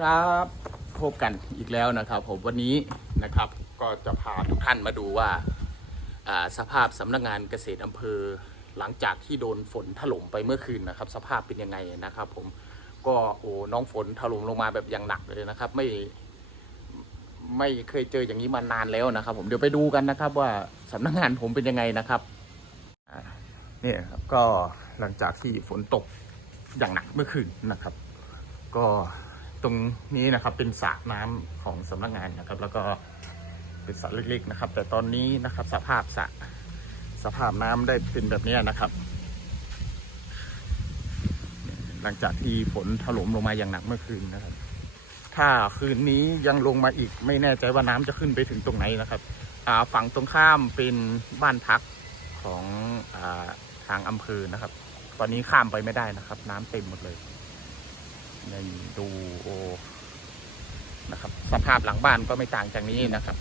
ครับพบกันอีกแล้วนะครับ ผมวันนี้นะครับก็จะพาทุกท่านมาดูว่าสภาพสำนักงานเกษตรอำเภอ หลังจากที่โดนฝนถล่มไปเมื่อคืนนะครับ สภาพเป็นยังไงนะครับ ผมก็โอ้น้องฝนถล่มลงมาแบบอย่างหนักเลยนะครับ ไม่ไม่เคยเจออย่างนี้มานานแล้วนะครับ ผมเดี๋ยวไปดูกันนะครับ ว่าสำนักงานผมเป็นยังไงนะครับเนี่ยครับก็หลังจากที่ฝนตกอย่างหนักเมื่อคืนนะครับ ก็ ตรงนี้นะครับ เป็นสระน้ำของสำนักงานนะครับ แล้วก็เป็นสระเล็กๆนะครับ แต่ตอนนี้นะครับ สภาพสระสภาพน้ำได้เป็นแบบนี้นะครับ หลังจากที่ฝนถล่มลงมาอย่างหนักเมื่อคืนนะครับ ถ้าคืนนี้ยังลงมาอีกไม่แน่ใจว่าน้ำจะขึ้นไปถึงตรงไหนนะครับฝั่งตรงข้ามเป็นบ้านพักของอทางอำเภอนะครับ ตอนนี้ข้ามไปไม่ได้นะครับ น้ำเต็มหมดเลย นดูโอนะครับ สภาพหลังบ้านก็ไม่ต่างจากนี้นะครับ